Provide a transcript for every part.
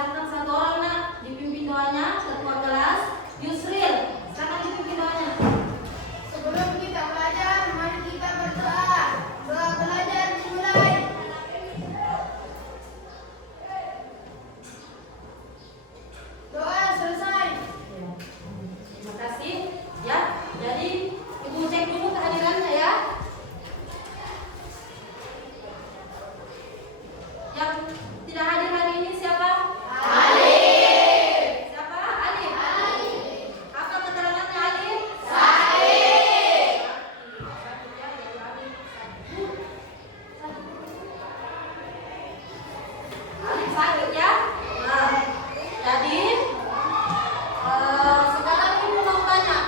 Silakan satu orang nak dipimpin doanya, ketua kelas Yusril. Silakan dipimpin doanya. Sebelum kita belajar, mari kita berdoa. Doa belajar dimulai. Doa selesai. Terima kasih. Ya, jadi ibu cek dulu kehadirannya ya. Yang tidak hadir hari ini siapa? Alif. Siapa? Alif. Apa keterangannya Alif? Sakit. Alif sakit ya. Nah, jadi sekarang ibu mau tanya,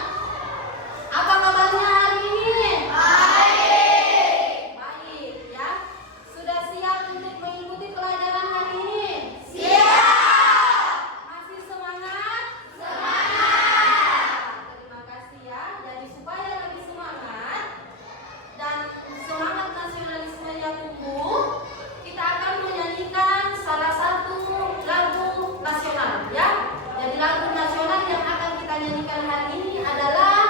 apa kabarnya hari ini? Baik ya. Sudah siap untuk mengikuti pelajaran hari ini? Siap. Masih semangat? Semangat. Terima kasih ya. Jadi supaya lebih semangat dan semangat nasionalismenya tumbuh, kita akan menyanyikan salah satu lagu nasional ya. Jadi lagu nasional yang akan kita nyanyikan hari ini adalah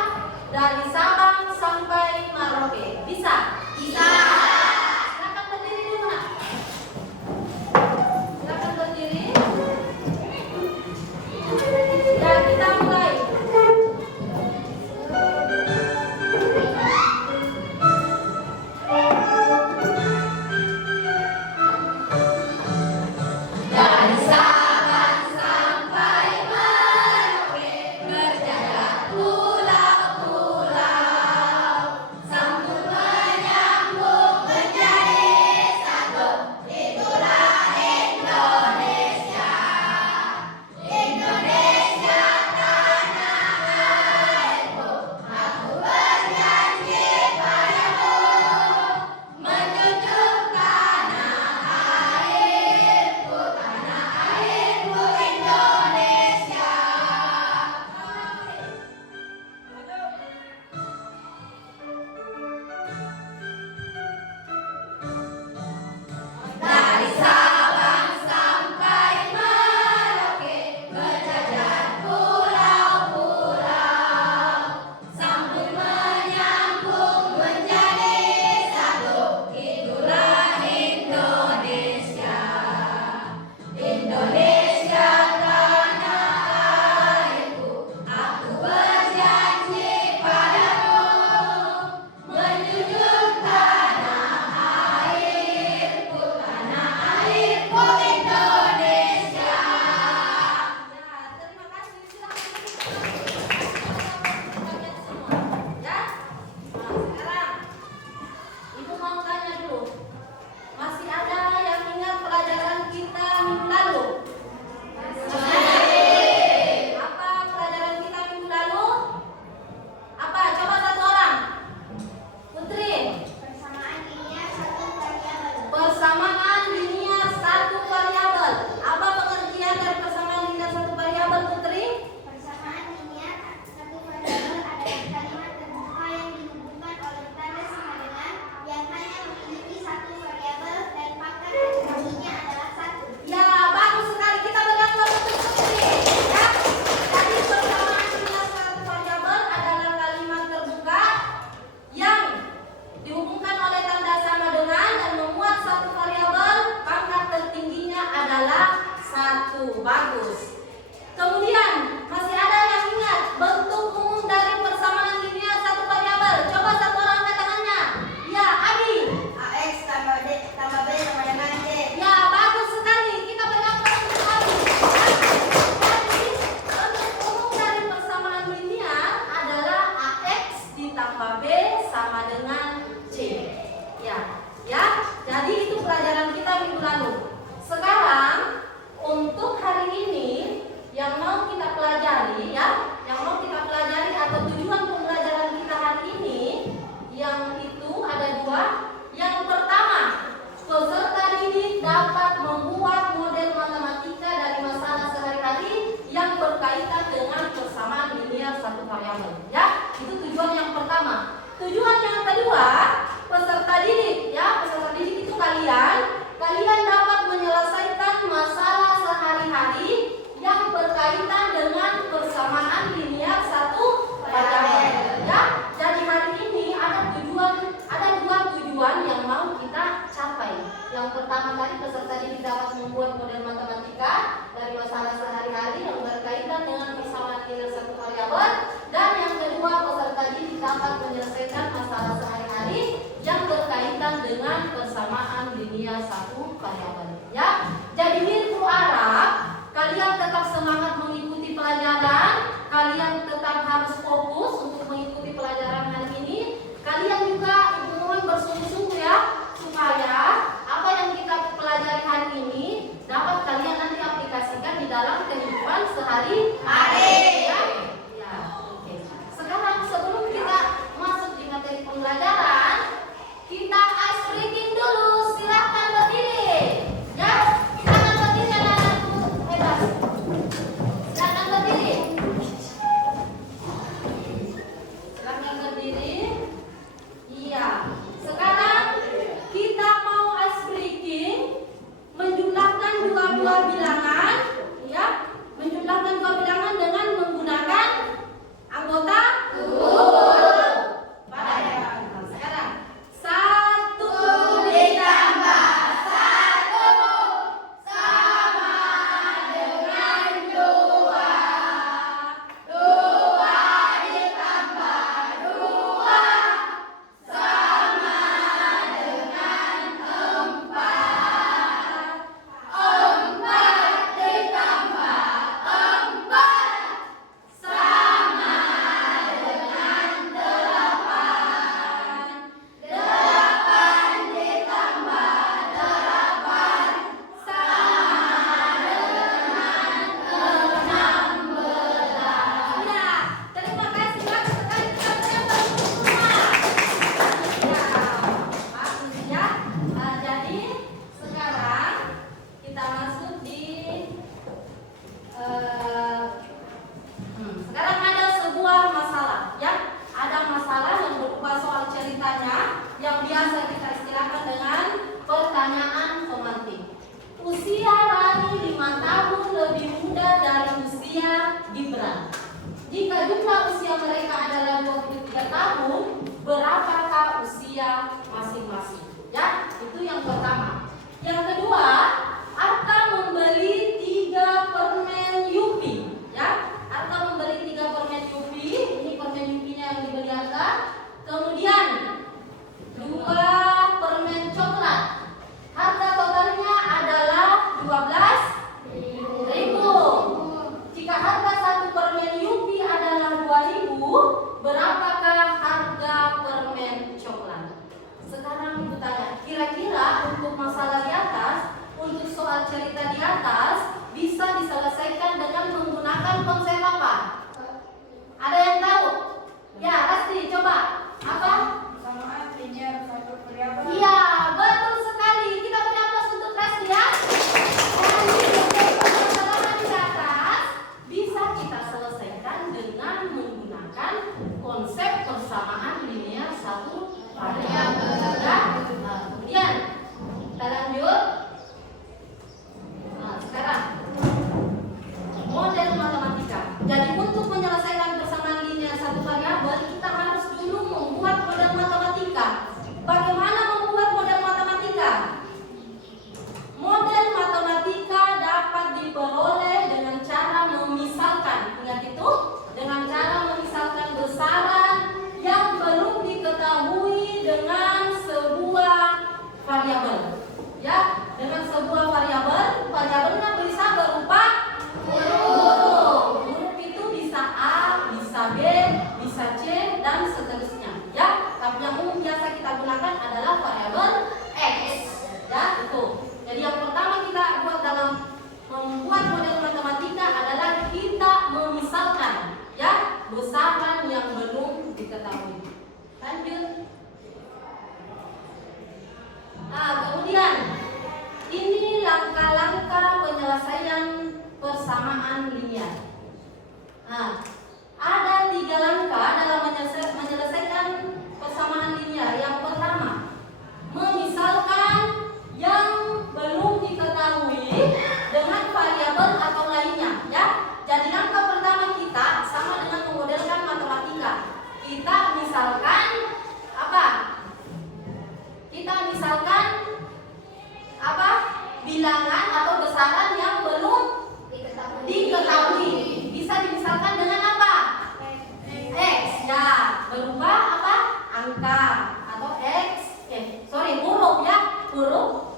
Dari Sabang Sampai Merauke. Bisa? Bisa. Silakan berdiri dulu nak. Silakan berdiri. Ya, kita mulai. Dari Sabang sampai Merauke, berjalan pulau-pulau, sambut menyambut linier satu variabel. Ya, jadi guru harap kalian tetap semangat mengikuti pelajaran. Kalian tetap harus fokus untuk mengikuti pelajaran hari ini. Kalian juga mohon bersungguh-sungguh ya, supaya apa yang kita pelajari hari ini dapat kalian nanti aplikasikan di dalam kehidupan sehari-hari. Ya, ya, oke. Sekarang sebelum kita masuk di materi pembelajaran, kita ice breaking dulu. Silahkan berdiri. Ya, silahkan berdiri anak-anak bebas. Silahkan berdiri. Silahkan berdiri. Iya. Sekarang kita mau ice breaking, menjumlahkan dua buah bilangan, ya, menjumlahkan dua bilangan dengan menggunakan anggota sekarang 1 ditambah 1 sama dengan 2. 2 ditambah 2 sama dengan 4. 4 ditambah 4 sama dengan 8. 8 ditambah 8 sama dengan 16. Ya, terima kasih banyak sekali teman-teman semua. Ya, bagus ya. Jadi sekarang kita masuk di sekarang ada sebuah masalah, ya. Ada masalah yang berupa soal ceritanya yang biasa kita istilahkan dengan pertanyaan pemantik. Usia Rani 5 tahun lebih muda dari usia Gibran. Jika jumlah usia mereka adalah 23 tahun, berapakah usia masing-masing? Ya, itu yang pertama. Yang kedua, Arta membeli 3 permen Yupi. Ya, Arta membeli 3 permen Yupi. Ini permen Yupinya yang dibeli Arta. Kemudian 2 permen coklat. Harga totalnya adalah 12.000. Jika harga 1 permen Yupi adalah 2.000, berapakah harga permen coklat? Sekarang ibu tanya, kira-kira untuk masalah di atas, untuk soal cerita di atas, bisa diselesaikan dengan menggunakan konsep apa? Ada yang tahu? Ya, pasti. Coba. Apa? Persamaan linier satu variabel. Iya, betul sekali. Kita beri aplaus untuk Resti ya. Permasalahan di atas bisa kita selesaikan dengan menggunakan konsep persamaan linier satu variabel. Ya. Nah, kemudian kita lanjut. Nah, sekarang model matematika. Jadi untuk menyelesaikan persamaan linier satu variabel, kita harus dulu membuat model matematika. Bagaimana membuat model matematika? Model matematika dapat diperoleh dengan cara memisalkan. Ingat itu? Dengan cara memisalkan besaran yang belum diketahui dengan sebuah variabel. Ya, dengan sebuah variabel, variabelnya bisa berupa huruf. Huruf itu bisa A, bisa B, bisa C, dan seterusnya. Ya, tapi yang umum biasa kita gunakan adalah variabel X. Ya, itu. Jadi yang pertama kita buat dalam membuat model matematika adalah kita memisalkan, ya, besaran yang belum diketahui. Lanjut. Nah, kemudian ini langkah-langkah penyelesaian persamaan linier. Nah, ada 3 langkah dalam menyelesaikan persamaan linier. Yang pertama, memisalkan yang belum diketahui dengan variabel atau lainnya, ya. Jadi langkah pertama kita sama dengan memodelkan matematika. Kita misalkan apa? Kita misalkan apa? Bilangan atau besaran yang belum diketahui. Bisa dimisalkan dengan apa? X. Ya, berupa apa? Angka atau X. Huruf ya, huruf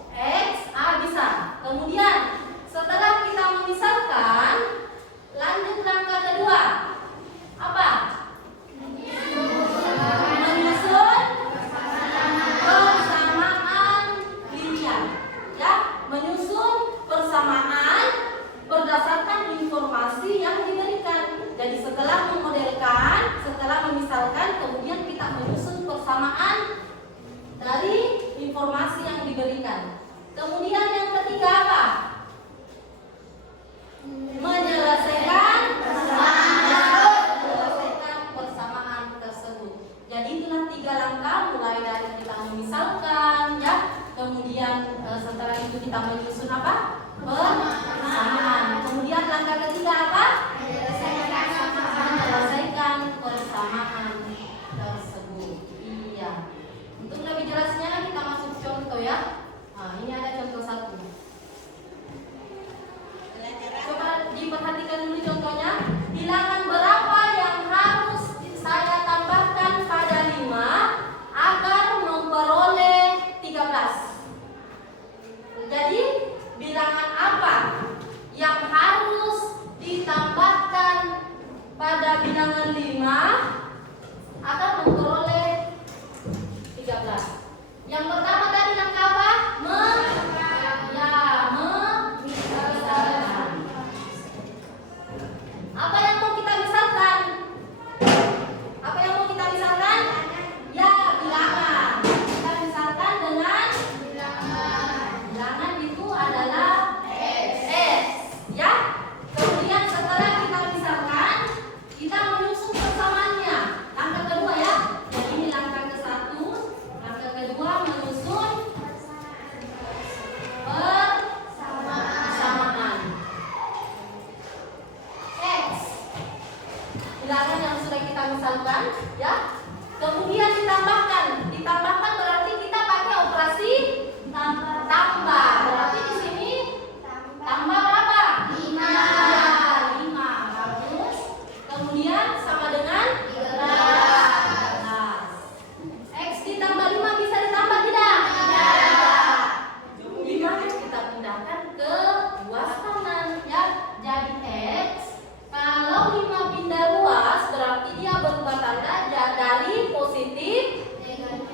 kita menyusun apa? Persamaan. Kemudian langkah ketiga apa? Menyelesaikan persamaan tersebut. Iya. Untuk lebih jelasnya kita masuk contoh ya. Nah, ini ada contoh satu. Coba diperhatikan dulu contohnya. Bilangan berapa yang harus saya tambahkan pada 5 agar memperoleh 13? Jadi bilangan apa yang harus ditambahkan pada bilangan 5 agar memperoleh 13? Yang pertama tadi langkah apa? Memisahkan. Apa yang mau kita misalkan? Apa yang mau kita misalkan? Ya, bilangan. Kita misalkan dengan bilangan itu adalah S. Ya. Kemudian setelah kita misalkan, kita menyusun persamaannya. Langkah kedua ya. Jadi ini langkah ke-1. Langkah kedua menyusun persamaan. X. Bilangan yang sudah kita misalkan, ya. Kemudian ditambahkan berarti kita pakai operasi tambah. Berarti di sini tambah berapa? 5. Ya, 5. Bagus. Kemudian sama dengan 13. X ditambah 5 bisa ditambah tidak? Tidak. Gimana kita pindahkan ke ruas kanan ya? Jadi X kalau 5 pindah ruas berarti dia berubah tanda dari positif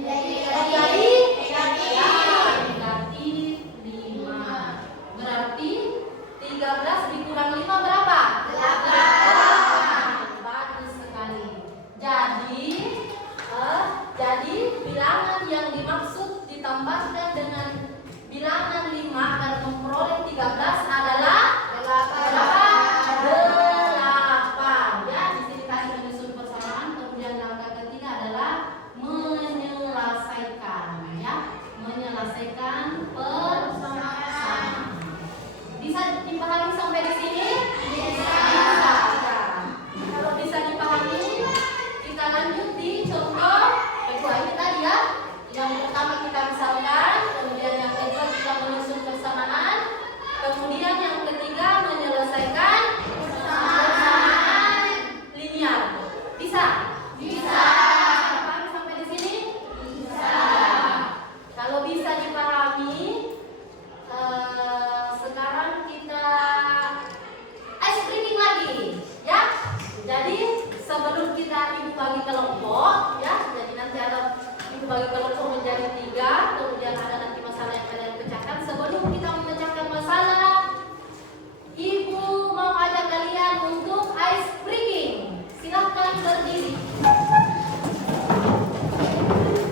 menjadi negatif 5. Berarti 13 dikurang 5 berapa? 8. Bagus sekali. Jadi bilangan yang dimaksud ditambahkan dengan bilangan 5 agar memperoleh 13 adalah berapa? 8. Ya, di sini kasih menyusun persamaan. Kemudian langkah ketiga adalah menyelesaikan, ya. Menyelesaikan persamaan. Bisa dipahami sampai di sini? Bisa. Kalau bisa dipahami, kita lanjut di contoh kedua ini tadi ya. Yang pertama kita misalkan, kemudian yang kedua kita menyusun persamaan, kemudian yang ketiga menyelesaikan persamaan linear. Bisa? Bisa. Dipahami sampai di sini? Bisa. Kalau bisa dipahami, sekarang kita ice breaking lagi, ya. Jadi sebelum kita ibu bagi kelompok, ya. Jadi nanti ada ibu bagi kelompok menjadi 3, kemudian ada nanti masalah yang kalian pecahkan. Sebelum kita memecahkan masalah, ibu mau ajak kalian untuk ice breaking. Silahkan berdiri.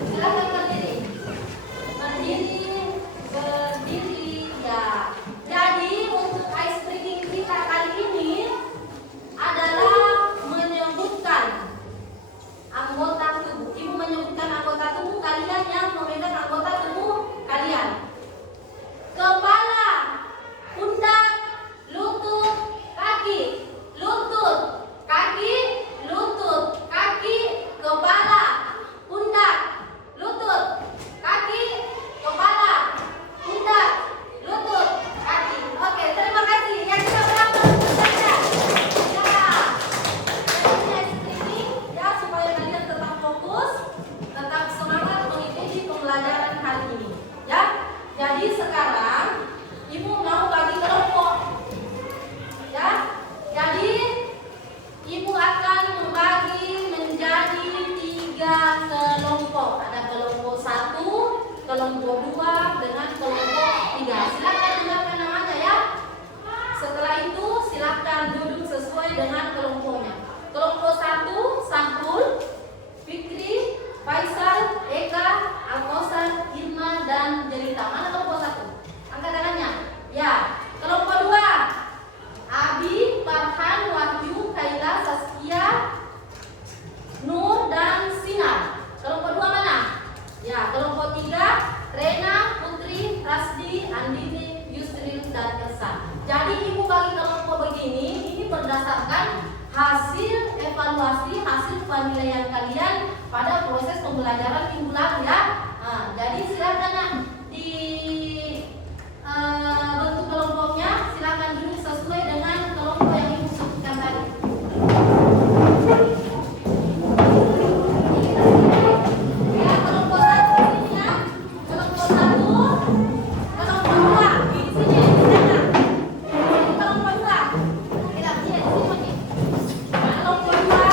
Silahkan berdiri. Berdiri, ya. Jadi untuk ice breaking kita kali ini adalah menyebutkan anggota tubuh. Ibu menyebutkan anggota tubuh kalian yang memegang anggota tubuh kalian. Kepala, pundak, lutut, kaki, lutut, kaki, lutut, kaki, kepala, pundak, lutut, kaki, kepala, pundak, lutut, kaki. Oke, terima kasih. Yang kita berapa saja? Ya. Ini ya supaya kalian tetap fokus, tetap semangat mengikuti pembelajaran hari ini. Ya. Jadi sekarang ibu mau bagi kelompok. Ya. Jadi ibu akan membagi menjadi 3 kelompok. Ada kelompok 1, kelompok 2 dengan kelompok 3. Silakan dengarkan namanya ya. Setelah itu silakan duduk sesuai dengan kelompoknya. Kelompok 1 Sahrul, Fikri, Faisal, Eka, Alkosar, Irma, dan Jelita. Mana kelompok 1? Angkat tangannya. Ya. Kelompok 2 Abi, Farhan, Wahyu, Kaila, Saskia, Nur, dan Sinar. Kelompok 2 mana? Ya. Kelompok 3 Rena, Putri, Rasdi, Andini, berdasarkan hasil evaluasi, hasil penilaian kalian pada proses pembelajaran minggu lalu ya. Nah, jadi silakan nak di bentuk kelompoknya, silakan duduk sesuai dengan kelompok yang ibu sebutkan tadi. Ya, kelompok satu di sini ya. Kelompok satu, kelompok dua di sini. Silakan. Ini kelompok dua. Tidak, di sini lagi. Kelompok dua.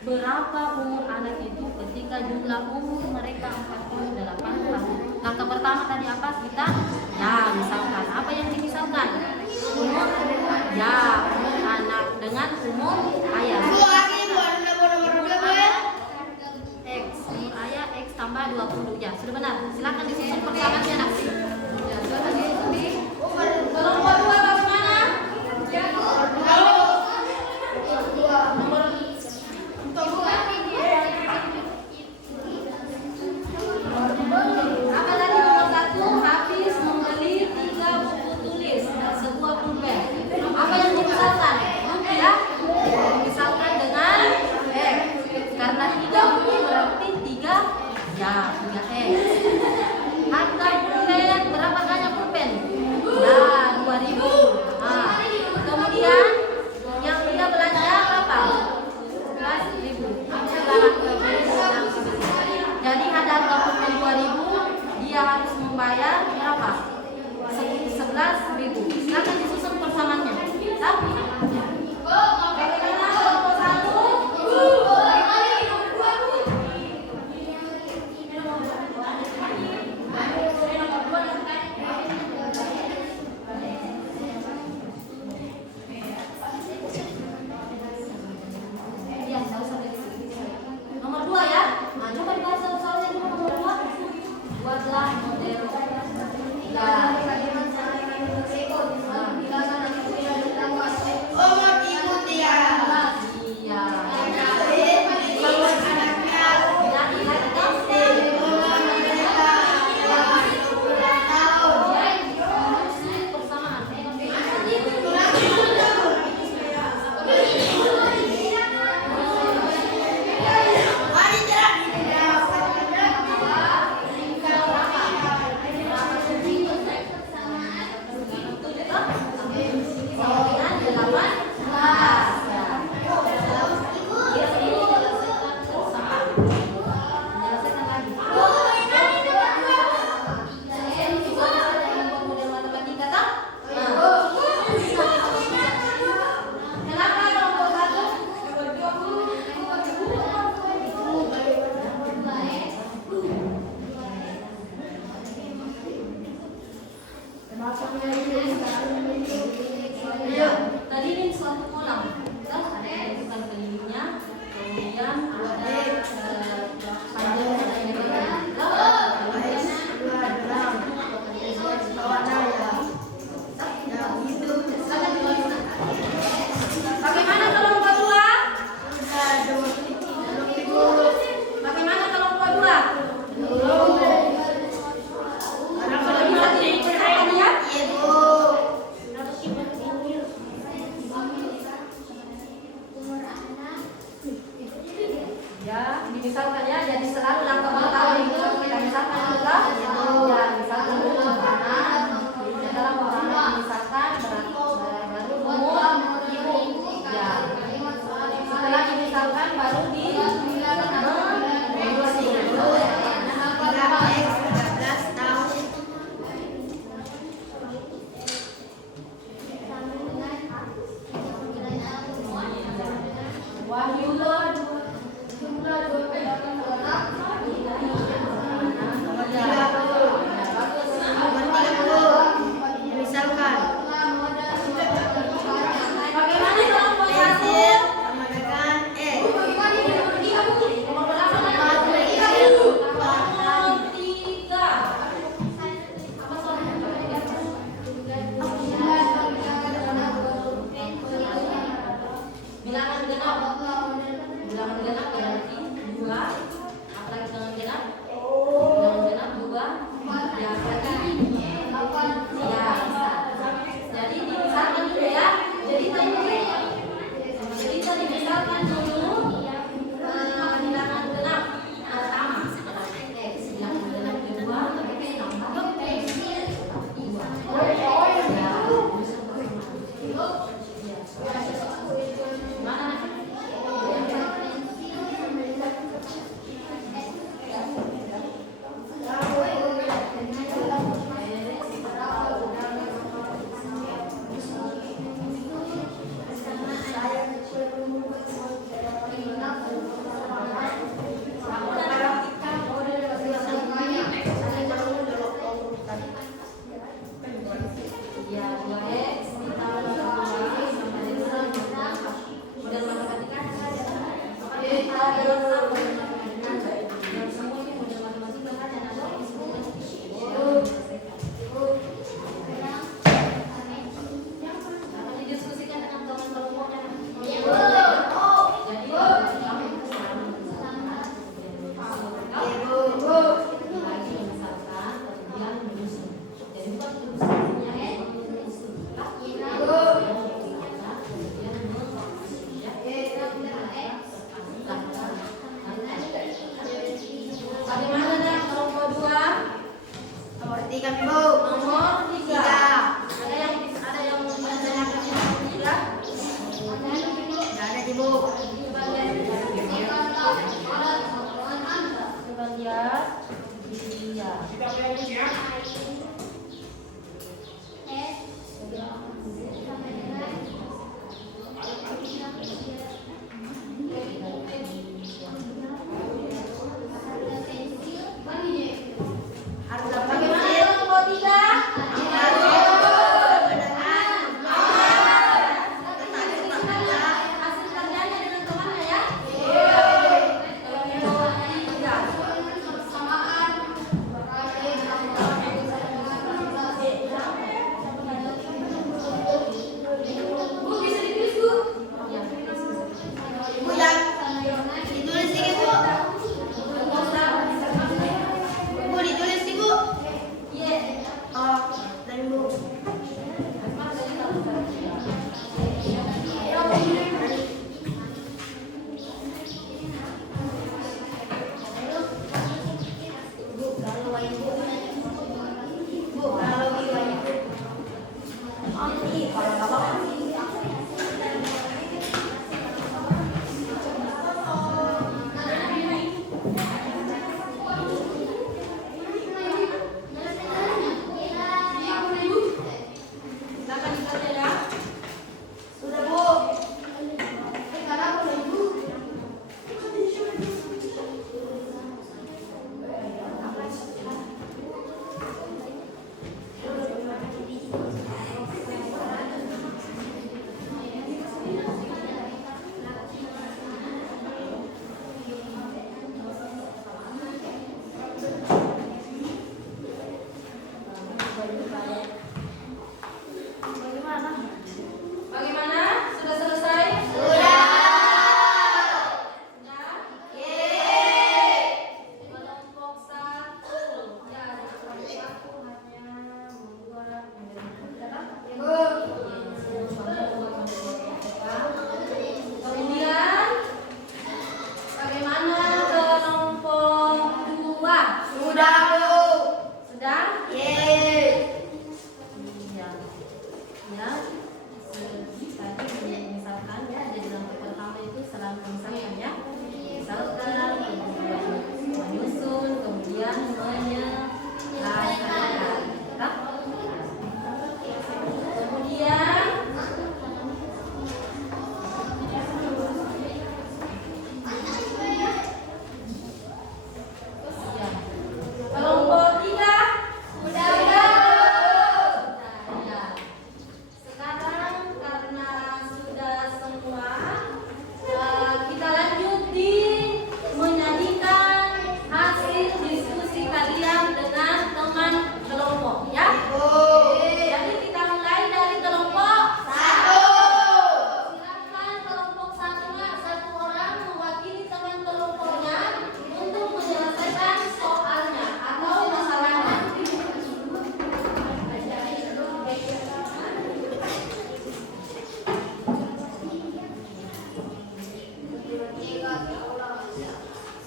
Berapa umur anak itu ketika jumlah umur mereka 48 tahun. Langkah pertama tadi apa? Kita misalkan apa yang dimisalkan? Umur umur anak dengan umur ayah. 15.000. Silakan disusun persamaannya. Tapi bagaimana kelompok 1? Nomor 2 ya. Nah, coba dibaca soalnya dulu nomor 2. Buatlah model. Tadi ini suatu kolam, terus ada bentukan kelilingnya, kemudian ada bagaimana kelompok 2? Bagaimana kelompok 2? Ya, dimisalkan ya, jadi selalu langkah pertama itu kita misalkan juga, ya misalkan dulu anak, dalam orang dimisalkan baru umur ibu, ya. Setelah dimisalkan baru di bilangan genap berarti 2, apalagi bilangan genap 2, ya berarti ya bisa. Jadi dimisalkan dulu ya, jadi tadi misalkan dulu bilangan genap pertama, bilangan genap kedua, S Bagaimana? Sudah selesai? Sudah. Kelompok satu. Ya, kelompok satu hanya membuat kemudian bagaimana kelompok dua? Sudah, Bu. Sudah? Yeay. Ya. Ya. Tadi misalkan ya ada dalam pertama itu selalu misalkan ya. Misalkan kemudian menyusun, kemudian menyelesaikan. Kemudian kelompok tiga. Sudah. Ya. Sekarang karena sudah semua, kita lanjut di menyajikan hasil diskusi kalian dengan teman kelompok ya. Jadi kita mulai dari kelompok Satu. silakan kelompok satu orang mewakili teman kelompoknya untuk menyelesaikan soalnya atau masalahnya.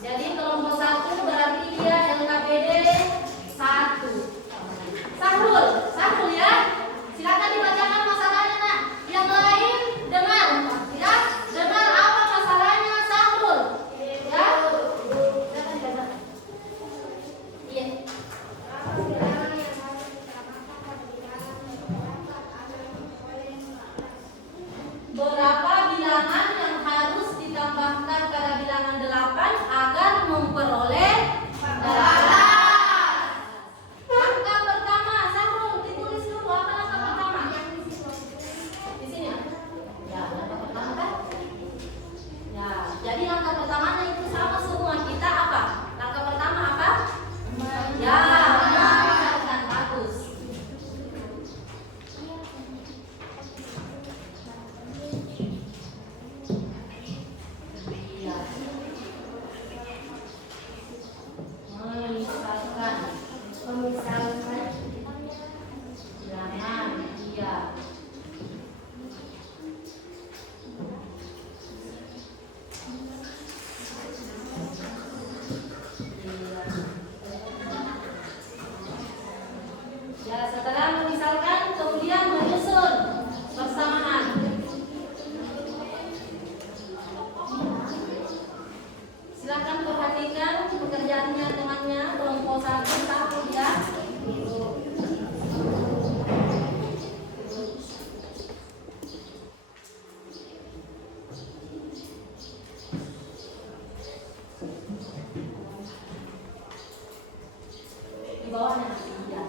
Jadi kelompok satu berarti dia LKPD 1. Sahrul ya. Silakan dibacakan masalahnya, Nak. Yang lain dengar. Ya, dengar apa masalahnya Sahrul. Ya. Iya. Berapa bilangan yang harus ditambahkan pada bilangan 8 agar memperoleh 8? Langkah pertama, Sahrul, ditulis dulu apa langkah pertama? Di sini ya? Ya, langkah pertama kan? Ya, jadi langkah pertamanya itu sama semua. Kita apa? Langkah pertama apa? Ya, memisahkan. Bagus. Iya. Memisahkan. Jangan, iya. Ya, setelah memisahkan kemudian menyusun bersamaan. Silakan perhatikan pekerjaannya temannya kelompok satu ya. Di bawahnya ya.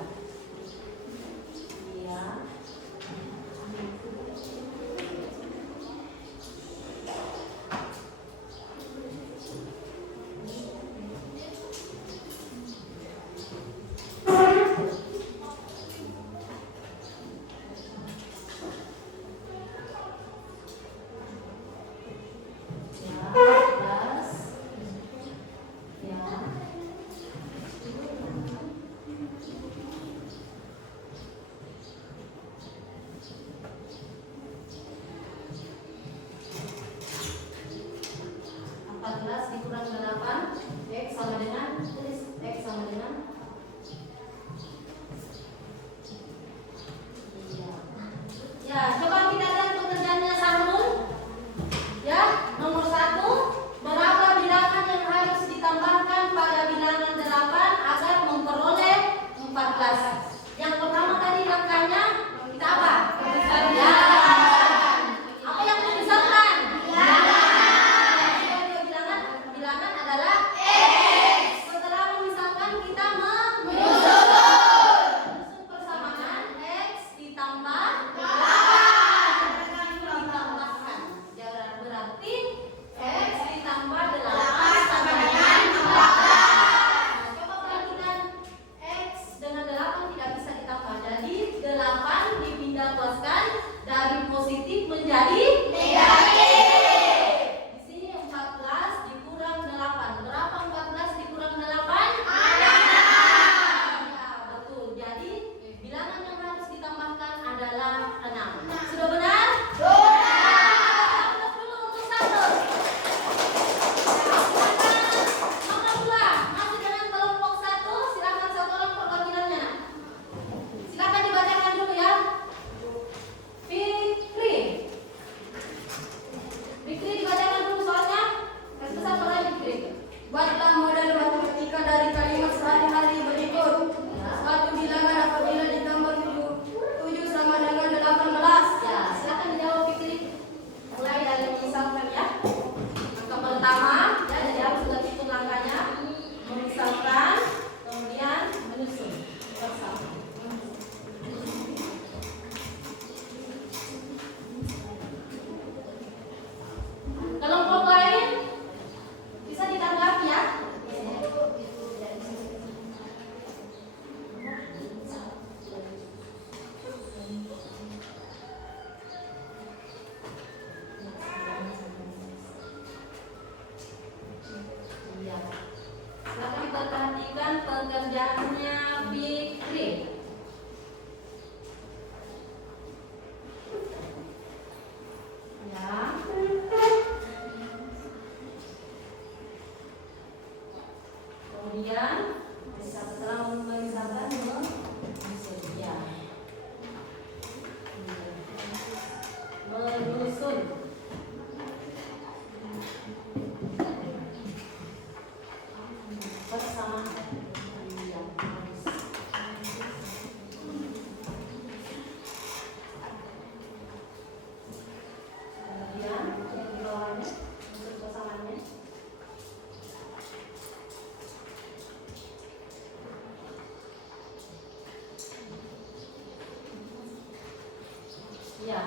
Ya,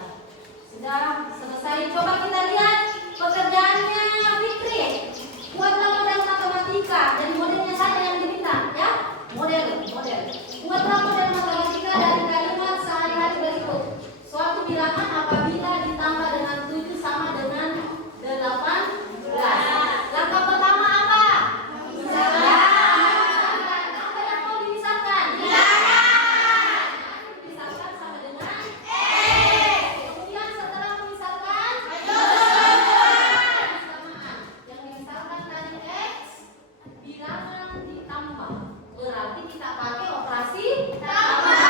sudah selesai. Coba kita lihat pekerjaannya Fikri. Buatlah model matematika. Jadi modelnya saja yang diminta, ya. Model. Buatlah model matematika dari kalimat sehari-hari berikut. Suatu bilangan apabila ditambah dengan 7 sama dengan 18. Langkah pertama apa? Apa yang mau dimisahkan? Dimisahkan sama dengan kemudian setelah memisahkan persamaan. Yang dimisahkan dari X bilangan ditambah. Berarti kita pakai operasi tambah.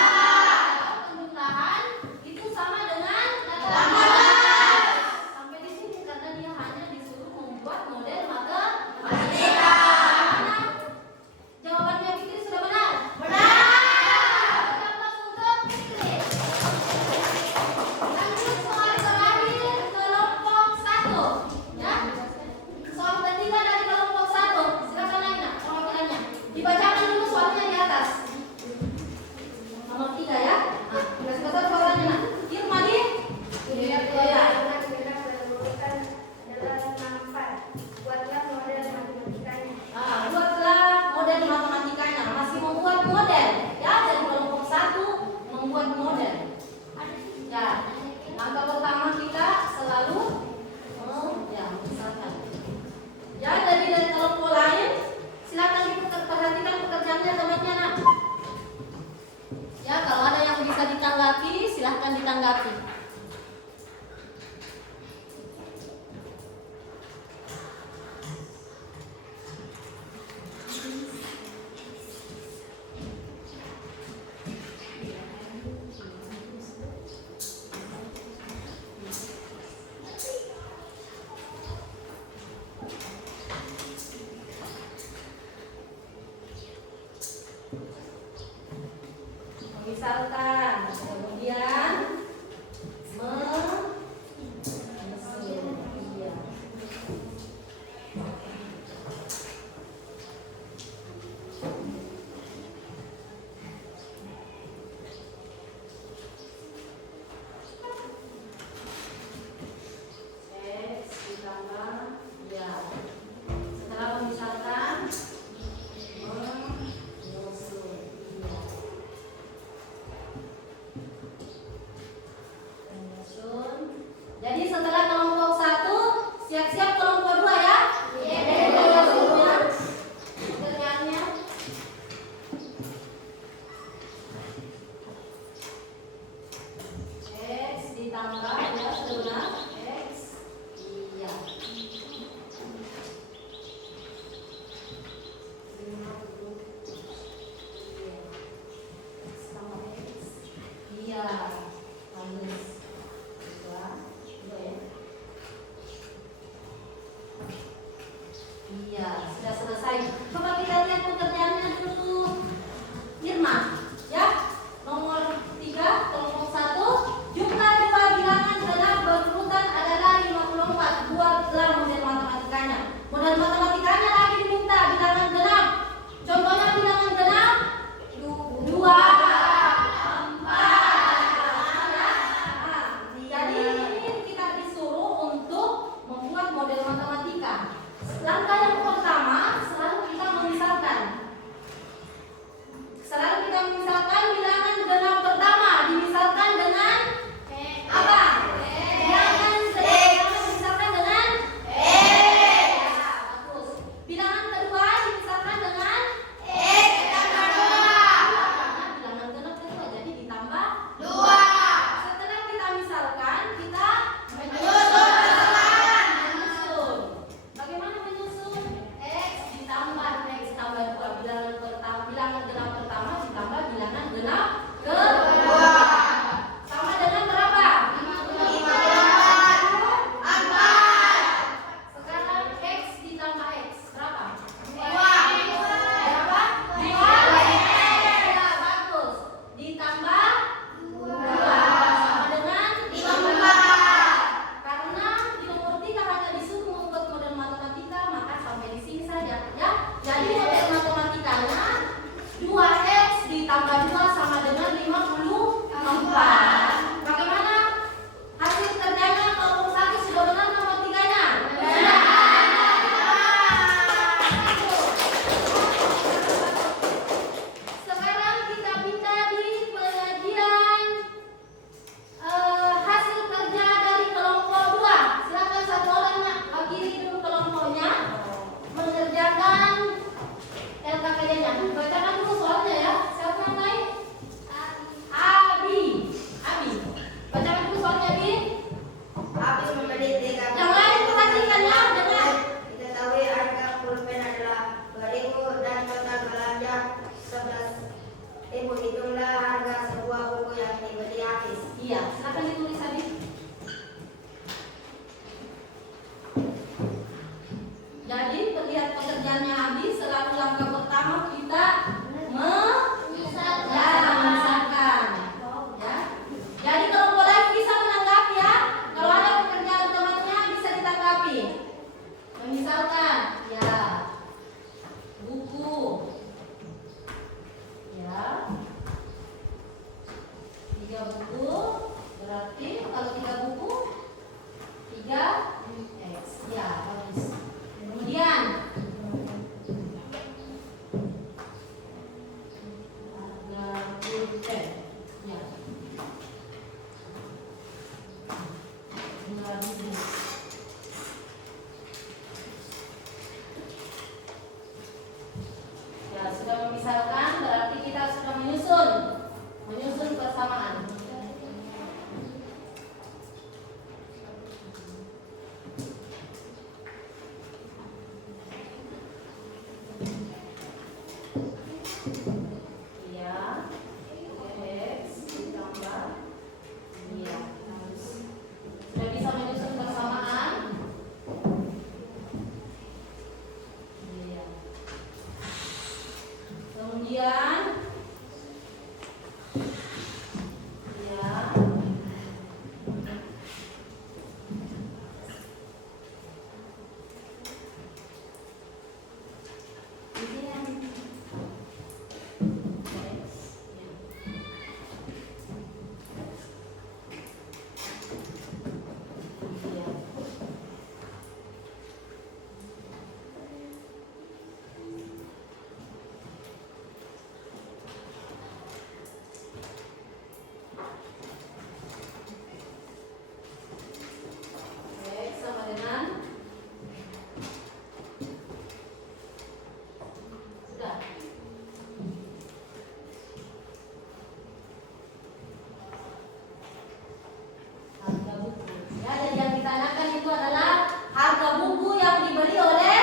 Kalau penjumlahan itu sama dengan 18. Sampai di sini karena dia hanya disuruh membuat model matematika. Jawabannya Fikri sudah benar? Benar. Langsung ke Fikri. Lanjut soal terakhir kelompok 1. Ya. Soal ketiga dari kelompok 1. Silakan Aina, perwakilannya. Dibacakan dulu soalnya di atas. Nomor 3 ya. Nah, kasih besar suaranya nak. Irma di. Iya. Buatlah model matematikanya. Buatlah model matematikanya. Masih membuat model. Ya, dari kelompok 1 membuat model. Ya, langkah pertama kita selalu misalkan. Ya, dari kelompok lain silakan diperhatikan pekerjaannya temannya nak. Ya, kalau ada yang bisa ditanggapi silahkan ditanggapi. Misalkan kemudian X ditambah ya. Setelah memisahkan menyusun. Jadi setelah kelompok 1 siap-siap kelompok 2 ya. Pekerjaannya X ditambah ya sudah X. Iya. Iya. Bagus. Iya, sudah selesai. Coba kita lihat pekerjaannya dulu. Irma, ya. Nomor 3, kelompok 1. Jumlah dua bilangan genap berurutan adalah 54. Buatlah model matematikanya. Model matematikanya lagi diminta bilangan genap. Contohnya bilangan genap 2, 4, 3 buku, berarti kalau 3 buku 3x. Ya, bagus. Kemudian harga pulpen. Ya. 5.000. Ya, sudah memisahkan, berarti kita sudah menyusun persamaan. Iya, x ditambah. Iya, sudah bisa menyusun persamaan. Iya. Kemudian ya ini yang X, ya. Iya. X sama dengan sudah. Harga buku. Ya, dan yang ditanyakan itu adalah harga buku yang dibeli oleh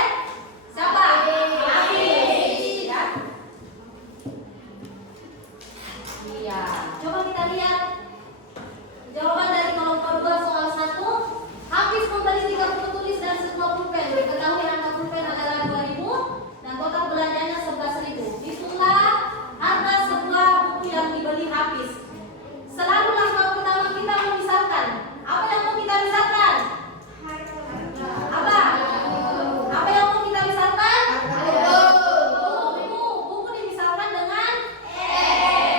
siapa? Hafiz. Ya. Iya. Coba kita lihat jawaban dari kelompok 2 soal 1. Hafiz membeli 3 buku tulis dan 10 pulpen. Diketahui angka pulpen adalah 2.000 dan total belanjanya 11.000. Hitunglah harga sebuah buku yang dibeli Hafiz. Selalu langkah pertama kita memisahkan. Apa yang mau kita misahkan? Apa? Apa yang mau kita misahkan? Buku dimisahkan dengan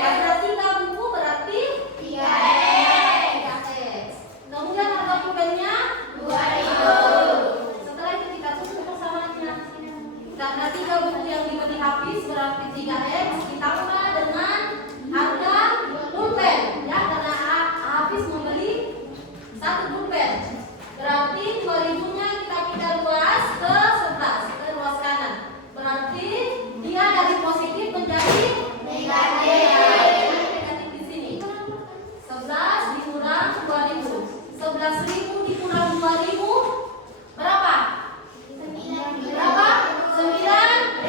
harga 3 buku berarti 3x. Kemudian harga pulpennya 2.000. Setelah itu kita susun persamaannya. Karena 3 buku yang dibeli Hafiz berarti 3x ditambah dengan harga pulpen. Ya, karena Hafiz membeli 1 pulpen. Berarti 2.000-nya kita pindah luas ke 11, ke luas kanan. Berarti dia dari positif menjadi negatif di sini. 11 dikurang 2.000. 11.000 dikurang 2.000 berapa? Berapa? 9.000.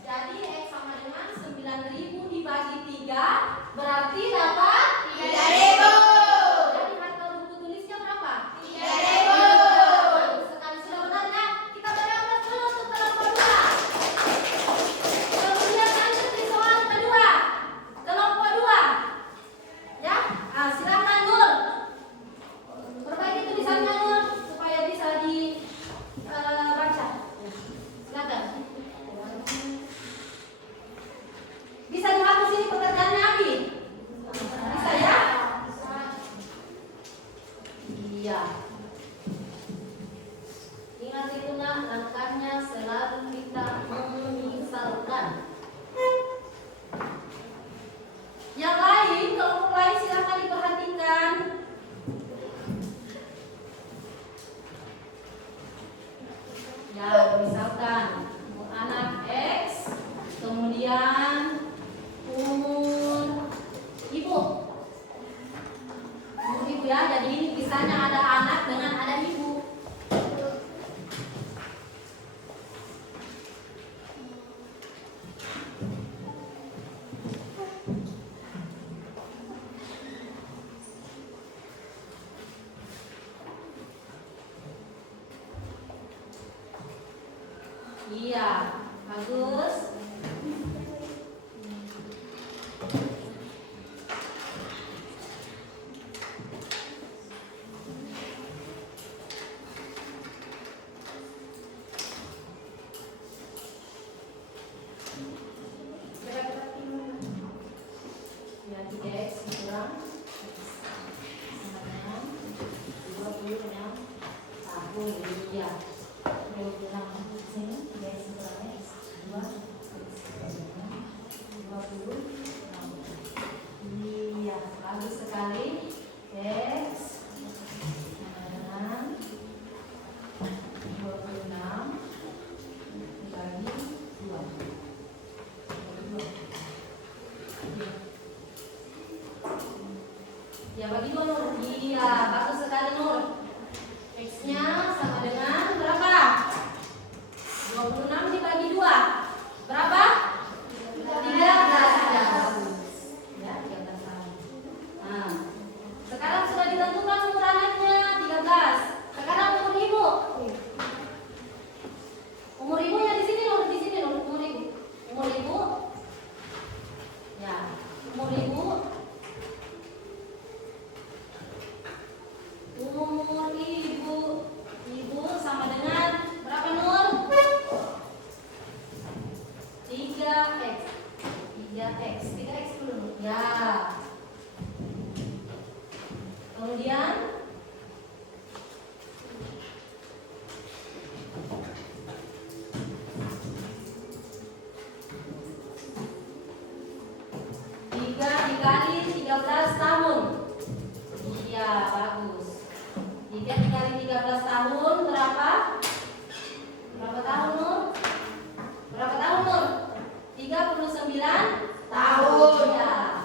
Jadi X sama dengan 9.000 dibagi 3 berarti dapat 3.000. Jadi harga buku tulisnya berapa? 3.000. Sekali sudah benar ya. Kita berangkat dulu untuk kelompok 2. Kemudian lanjut di soal kedua. Kelompok 2. Ya, silakan Nur. Perbaiki tulisannya Nur supaya bisa dibaca. Silakan. Bisa dihapus ini pekerjaannya Abi? Bisa ya? Iya. Ingat itu nak, langkahnya selalu kita memisalkan. Yang lain, kelompok lain silakan diperhatikan. Ya, misalkan anak X, kemudian umur ibu. Umur ibu ya, jadi ini kisahnya ada anak dengan ada ibu. Iya, bagus. Bagus sekali. X dengan 26 dibagi 2. Ya, bagi 2 Nur. Iya, bagus sekali Nur. X-nya sama dengan berapa? 26 dibagi 2. Berapa? 13. Ya, bagus. Ya, 13 kali. Nah, sekarang sudah ditentukan umur anaknya 13. Sekarang umur ibu. Umur ibunya di sini Nur, umur ibu. Umur ibu. Ya, umur ibu. Umur ibu sama dengan berapa Nur? 3x. 3x dulu. Ya. Kemudian dikali 13 tahun. Iya, bagus. 3 dikali 13 tahun berapa? Berapa tahun Nur? Berapa tahun Nur? 39 tahun. Ya.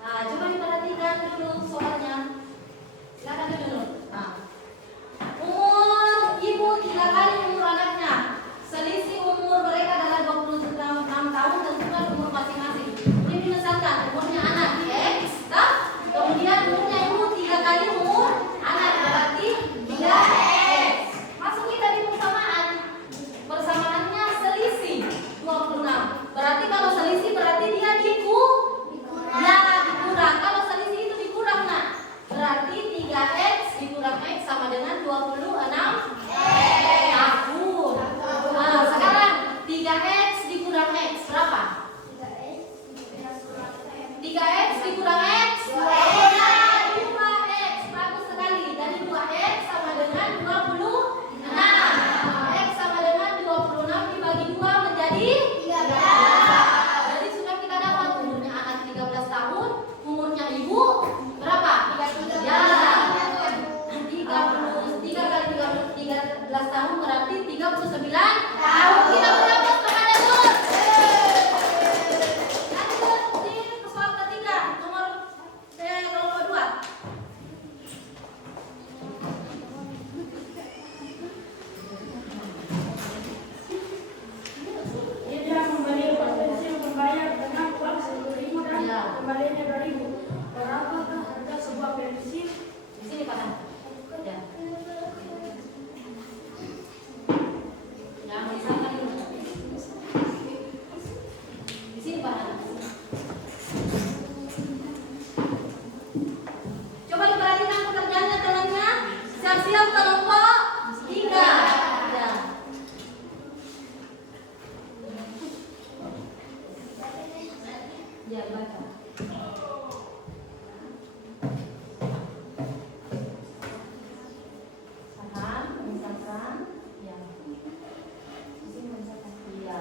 Nah, coba diperhatikan dulu soalnya. Silakan dulu Nur. Nah, umur ibu 3 kali umur anaknya. Selisih umur mereka adalah 26 tahun, tentukan umur masing-masing. Ini misalkan umurnya anak X, kemudian umurnya ibu 3 kali umur anak, berarti 3x. Masuk kita di persamaan. Persamaannya selisih 26. Berarti kalau selisih berarti dia dikurang. Kalau selisih itu dikurang, nah, berarti 3x dikurang x sama dengan 26 tahun. Nah, sekarang 3x dikurang x berapa? 3x dikurang x 2x. Bagus sekali. Dari 2x sama dengan 26. X sama dengan 26 dibagi 2 menjadi 13. Jadi sudah kita dapat umurnya anak 13 tahun, umurnya ibu berapa? Ya. 3 kali 13 tahun berarti 39 tahun. Kita mendapat kepada Nur. Lanjut di persoalan ketiga, nomor 2. Dia membeli potensi membayar dengan uang 10.000 dan Ya. kembalinya 2.000. Berapakah harga sebuah bensin? Di sini Pak. Ya. Jangan disamakan dulu. Di sini Pak. Coba diperhatikan pekerjaannya temannya. Siap-siap kelompok 3. Ya. Ya, baca. Misalkan, ya. Di sini misalkan, iya.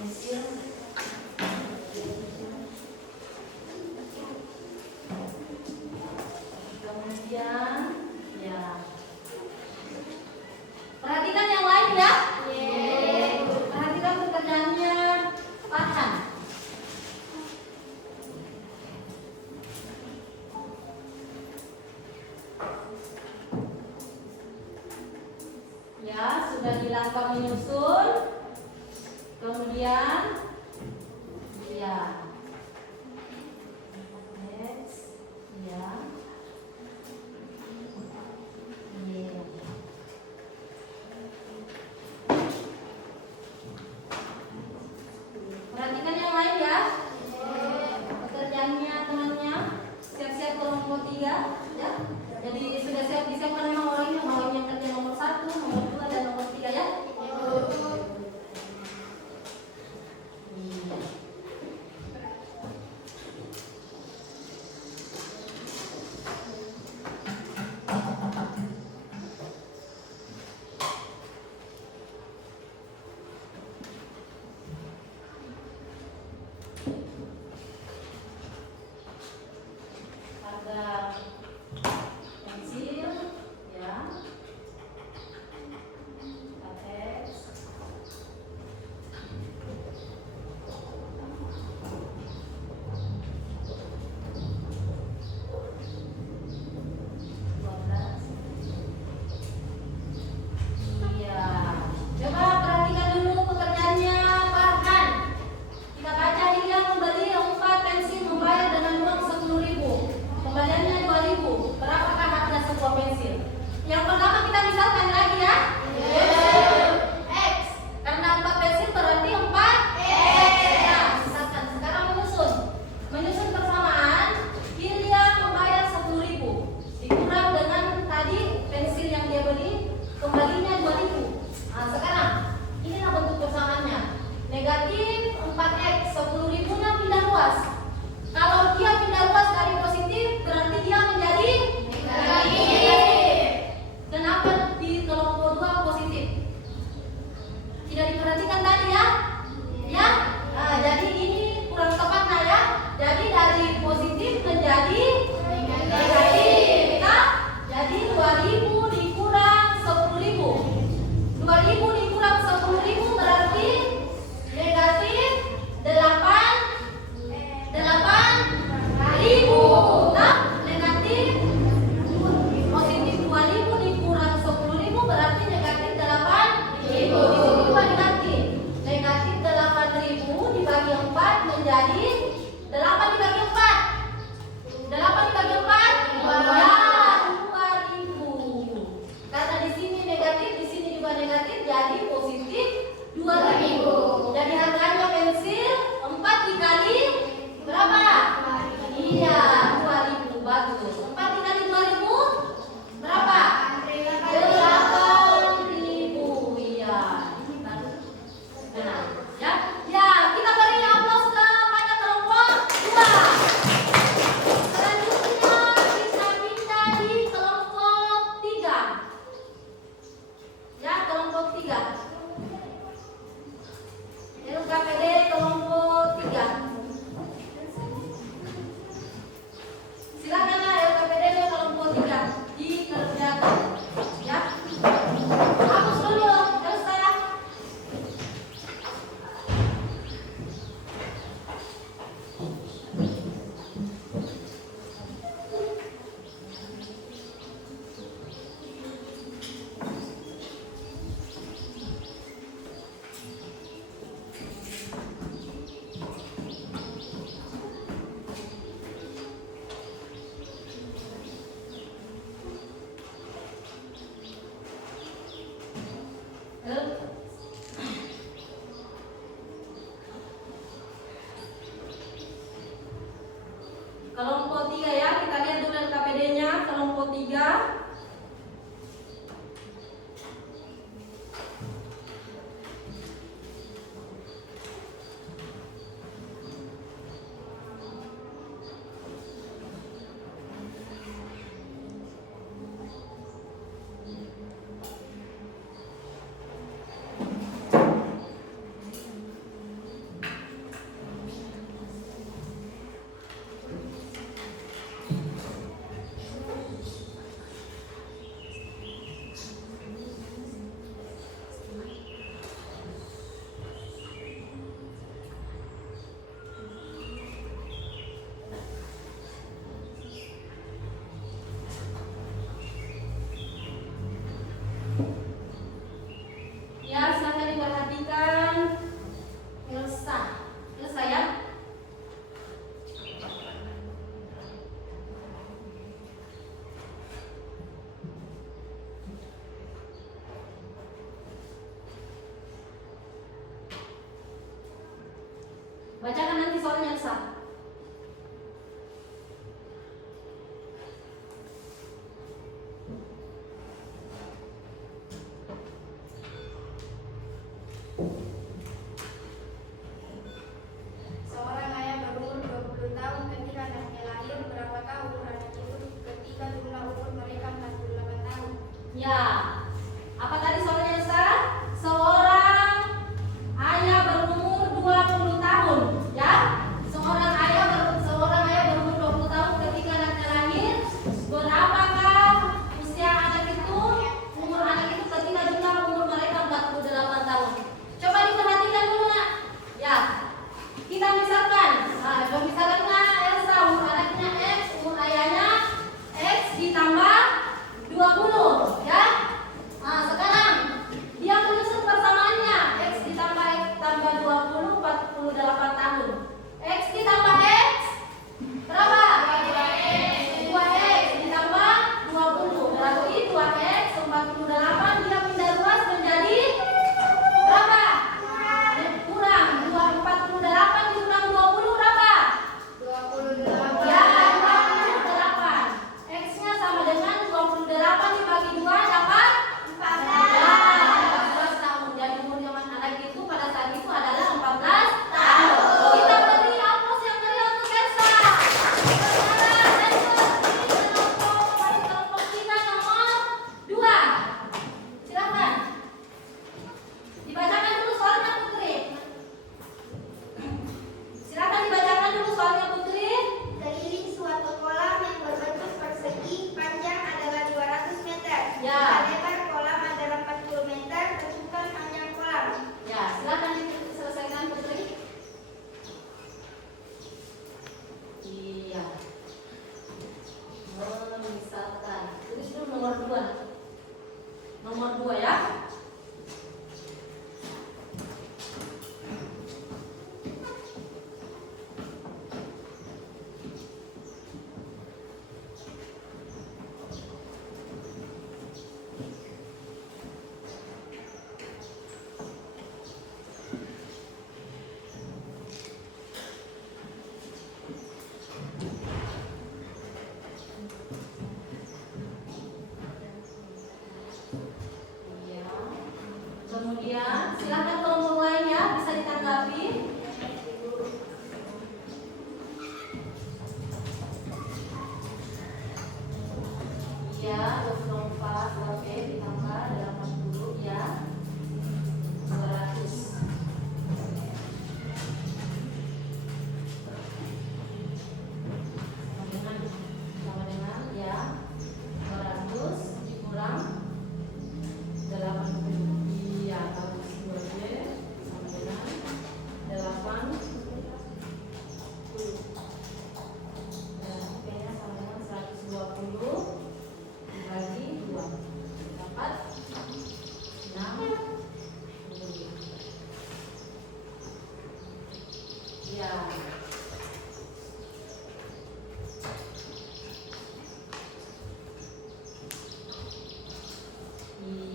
Hasil. Kemudian, ya. Perhatikan yang lain ya. Perhatikan pekerjaannya Farhan. Ya, sudah dilakukan menyusun. Kemudian ya. Next. Ya. Iya. Perhatikan yang lain ya. Pekerjaannya temannya siap-siap kelompok 3 ya. Jadi sudah siap disiapkan memang orangnya, mau yang kerja nomor 1, nomor 2 dan nomor 3 ya. Elsa. Elsa ya. Bacakan nanti soalnya Elsa. Seorang ayah berumur 20 tahun ketika anaknya lahir. Berapa tahun anak itu ketika jumlah umur mereka 48 tahun? Ya. Apa tadi soalnya Elsa? Seorang ayah berumur 20 tahun, ya. Seorang ayah berumur 20 tahun ketika anaknya lahir. Berapakah usia anak itu? Umur anak itu ketika jumlah umur mereka 48 tahun. Coba diperhatikan dulu, Nak. Ya. Kita misalkan, Elsa umur anaknya X, umur ayahnya X ditambah 20, ya. Nah, sekarang dia menyusun persamaannya. X ditambah X tambah 20, 48 tahun. X ditambah X berapa? 2X ditambah 20. Berarti 2X 48 dia pindah luas menjadi berapa? Kurang 48 dikurang 20 berapa? 28. Ya, 28. X-nya sama dengan 28 dibagi 2 dapat 14 tahun. Jadi umur zaman anak itu pada saat itu adalah 14 tahun. Kita beri aplaus yang meriah untuk Elsa. Sekarang Elsa kelompok kita nomor 2. Silakan. Dibacakan dulu soalnya Putri. Silakan dibacakan dulu soalnya Putri. Keliling suatu kolam yang berbentuk persegi, panjang adalah 200 meter. Ya. Lebar kolam adalah 40 meter. Tentukan panjang kolam. Ya, silakan diselesaikan Putri. Iya. Misalkan, tulis dulu nomor 2. Nomor 2 ya. Iya. Kemudian silakan kelompok lainnya bisa ditanggapi. Iya, 24 oke ditambah 80 ya. 200. Sama dengan ya 200 dikurang 80. Iya, bagus. 2D sama dengan 80. Dan P-nya sama dengan 120 dibagi 2 dapat 60. Ya.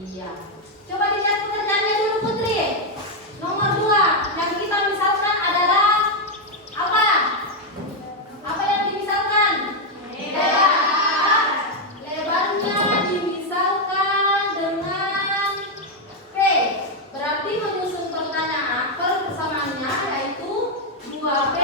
Iya. Coba dilihat pekerjaannya dulu Putri. Nomor 2 yang kita misalkan adalah apa? Apa yang dimisalkan? Lebar. Lebarnya dimisalkan dengan P. Berarti menyusun persamaannya yaitu 2P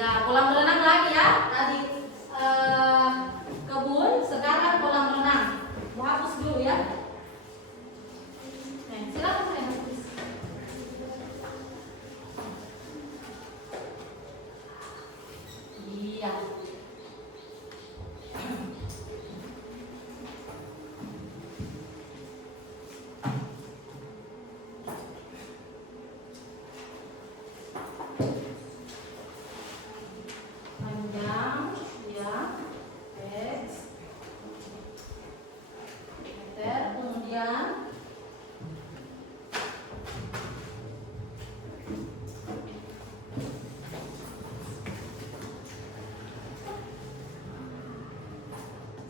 Ya, kolam renang lagi ya. Tadi kebun, sekarang kolam renang. Mau hapus dulu ya. Silakan saya hapus. Iya. Panjang, ya, X, meter, kemudian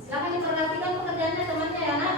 silakan diperhatikan pekerjaannya temannya ya nak.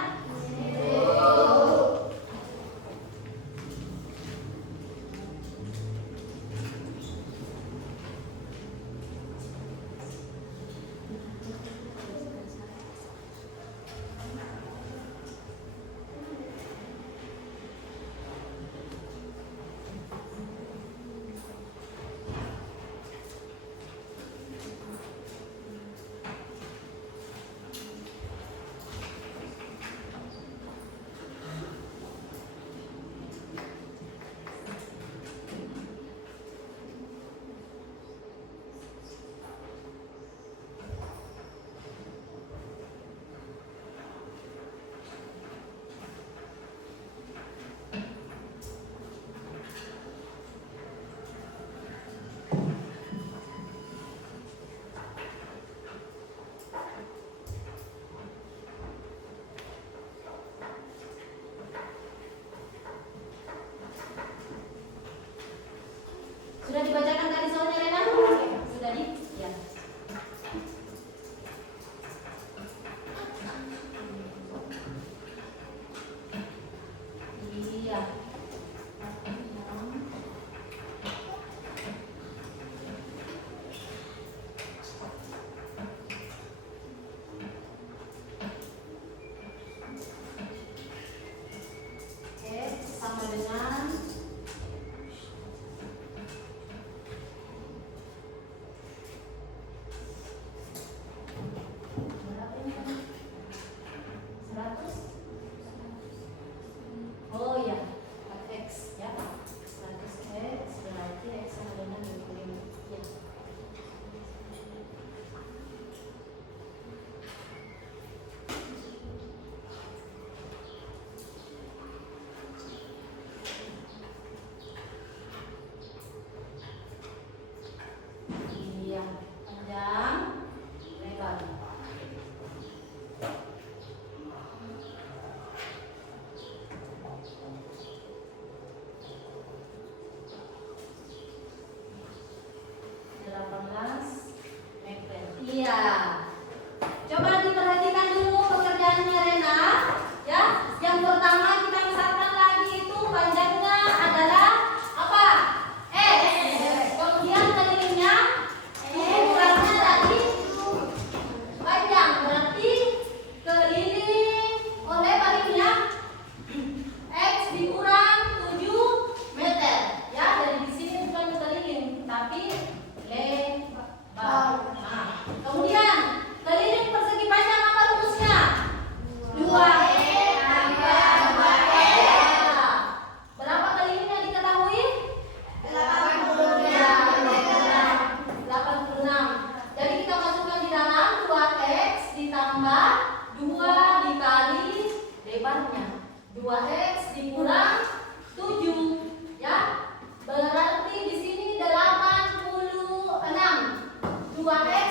Sudah dibacakan tadi soalnya Rena? Sudah di? Ya. Iya. Oke, sama dengan berapa ini kan? 100? Oh ya, 4x ya. 100x berarti x sama dengan 25. Ya. Iya, panjang, lebar. Iya. Coba diperhatikan dulu pekerjaannya Rena. Ya, yang pertama kita misalkan lagi itu panjangnya adalah apa? X. Kemudian kelilingnya ukurannya tadi panjang, berarti keliling oleh palingnya X dikurang 7 meter. Ya, dari di sini bukan keliling, tapi lebar. Nah, kemudian keliling persegi panjang apa rumusnya? 2x tambah 2x. Berapa kelilingnya diketahui? 86. Jadi kita masukkan di dalam 2x ditambah 2 dikali lebarnya. 2x dikurang 7. Ya. Berarti di sini 86. 2x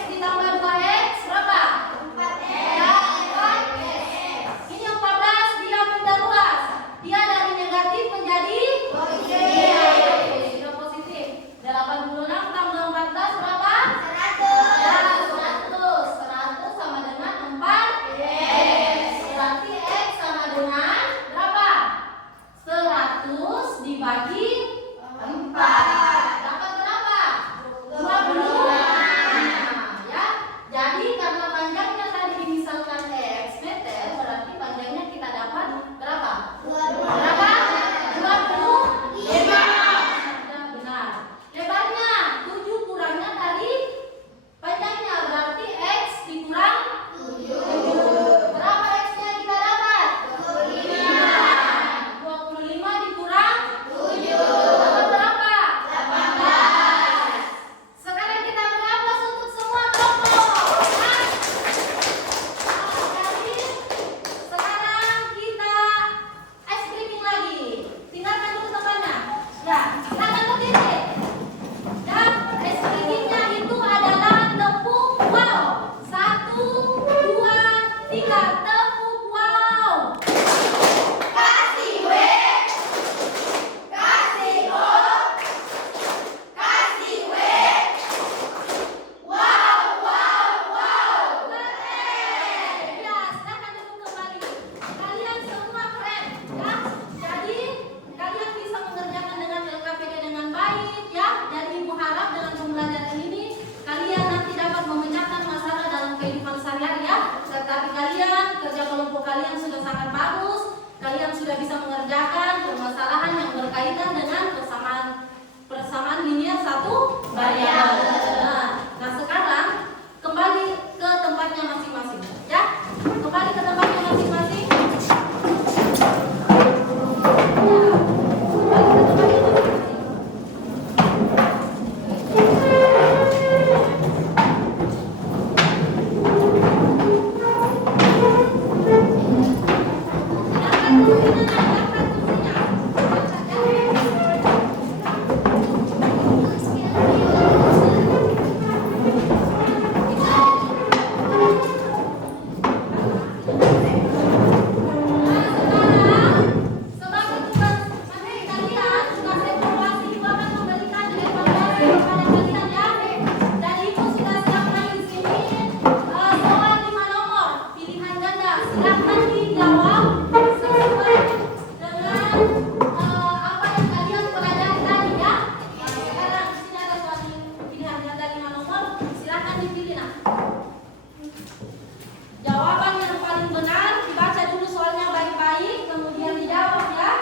Jawaban yang paling benar dibaca dulu soalnya baik-baik, kemudian dijawab ya.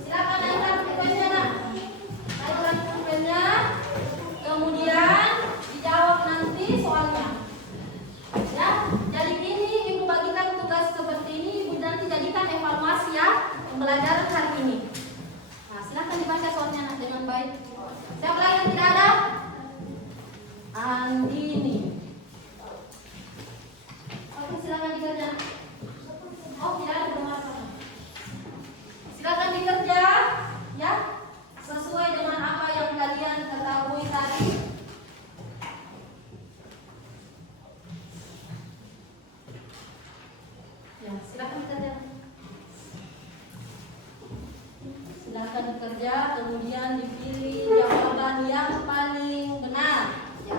Silakan naikkan pulpennya nak. Naikkan pulpennya, kemudian dijawab nanti soalnya. Ya, jadi ini ibu bagikan tugas seperti ini, ibu nanti jadikan evaluasi ya pembelajaran hari ini. Nah, silakan dibaca soalnya nak dengan baik. Siapa lagi yang tidak ada? Andini. Oke, silakan dikerja. Oh, tidak ada bermasalah. Silakan dikerja, ya, sesuai dengan apa yang kalian ketahui tadi. Ya, silakan bekerja. Silakan bekerja, kemudian dipilih jawaban yang paling benar. Ya.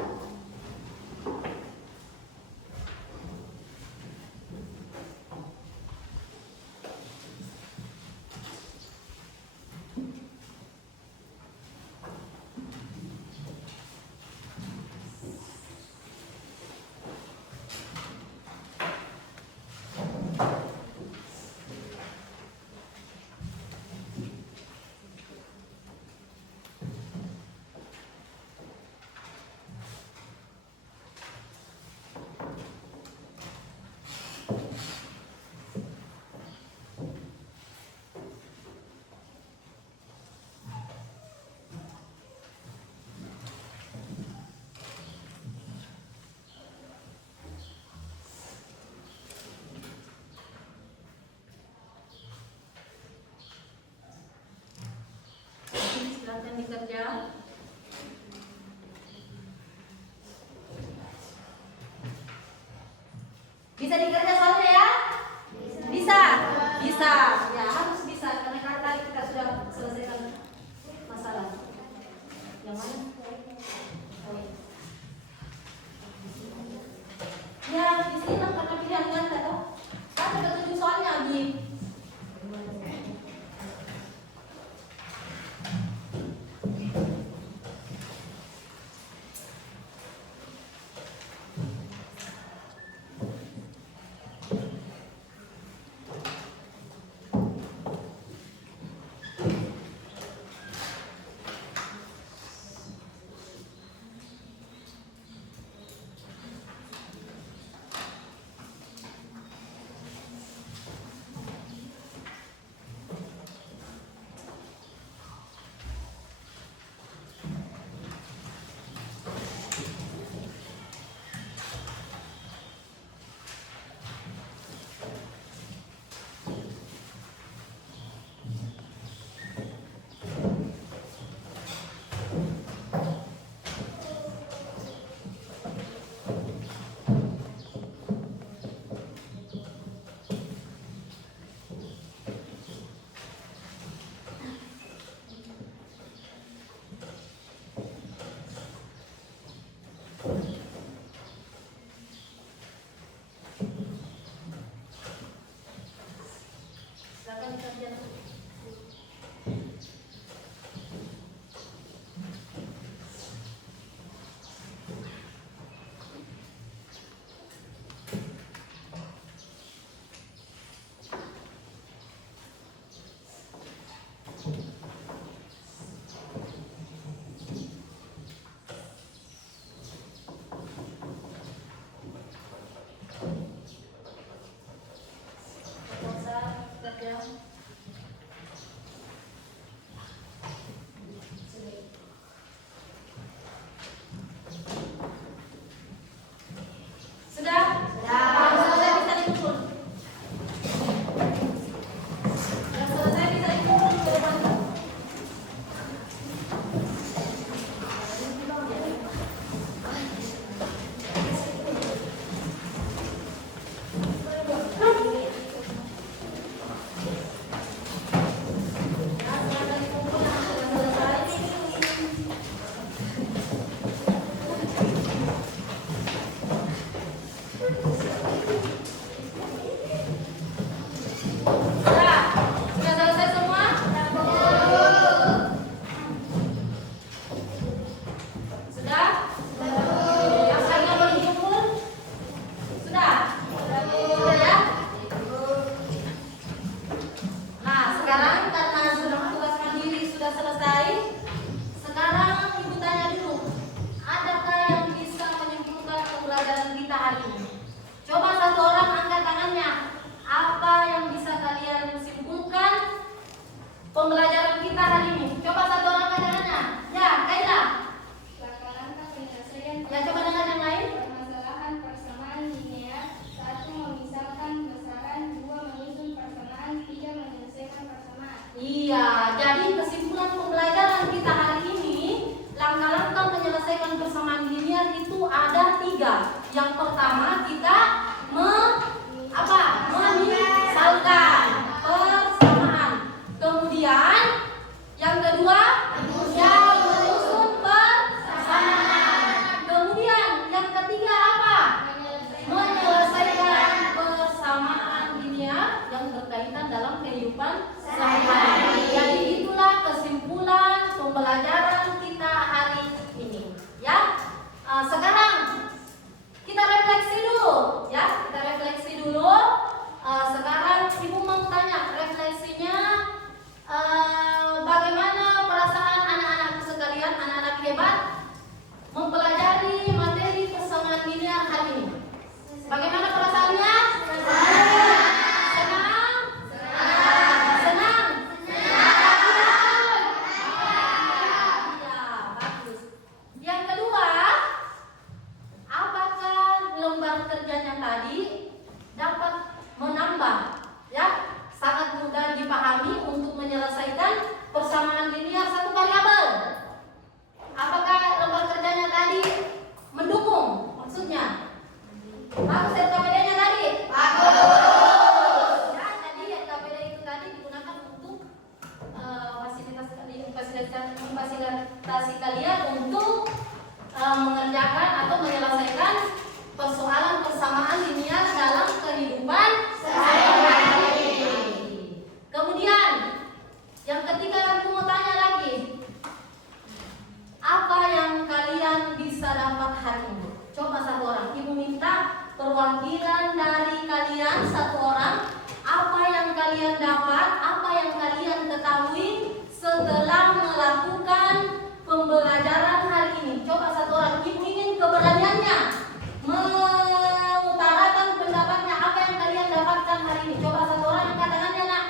Silakan dikerja. Bisa dikerja soalnya ya? Bisa. Bisa. Ya, harus bisa karena kan tadi kita sudah selesaikan masalah. Yang mana? Oh, iya. Ya, di sini lah karena pilihan ganda toh. Kan ada 7 soalnya di. Ya, coba dengar yang lain. Permasalahan persamaan linear. 1. Memisahkan besaran. 2. Menyusun persamaan. 3. Menyelesaikan persamaan. Iya, jadi kesimpulan pembelajaran kita hari ini, langkah-langkah menyelesaikan persamaan linear itu ada 3. Yang pertama kita memisalkan persamaan. Kemudian yang kedua menyusun persamaan. Kemudian yang ketiga apa? Menyelesaikan persamaan linear yang berkaitan dalam kehidupan sehari-hari. Jadi itulah kesimpulan pembelajaran kita hari ini. Ya, sekarang kita refleksi dulu. Ya, kita refleksi dulu. Sekarang Ibu mau tanya refleksinya, bagaimana perasaan anak-anakku sekalian, anak-anak hebat, mempelajari materi persamaan linear hari ini? Bagaimana perasaannya? Senang? Senang? Iya, bagus. Yang kedua, apakah lembar kerjanya tadi dapat menambah, ya, sangat mudah dipahami untuk menyelesaikan persamaan linear satu variabel? Apakah lembar kerjanya tadi mendukung? Maksudnya bagus LKPD-nya tadi? Bagus. Ya, jadi LKPD itu tadi digunakan untuk memfasilitasi kalian untuk mengerjakan atau menyelesaikan persoalan persamaan linear dalam kehidupan sehari-hari. Kemudian yang ketiga, aku mau tanya lagi, apa yang kalian bisa dapat hari ini? Coba satu orang, Ibu minta perwakilan dari kalian satu orang. Apa yang kalian dapat, apa yang kalian ketahui setelah melakukan pembelajaran hari ini? Coba satu orang, Ibu ingin keberaniannya mengutarakan pendapatnya. Apa yang kalian dapatkan hari ini? Coba satu orang angkat tangannya, nak.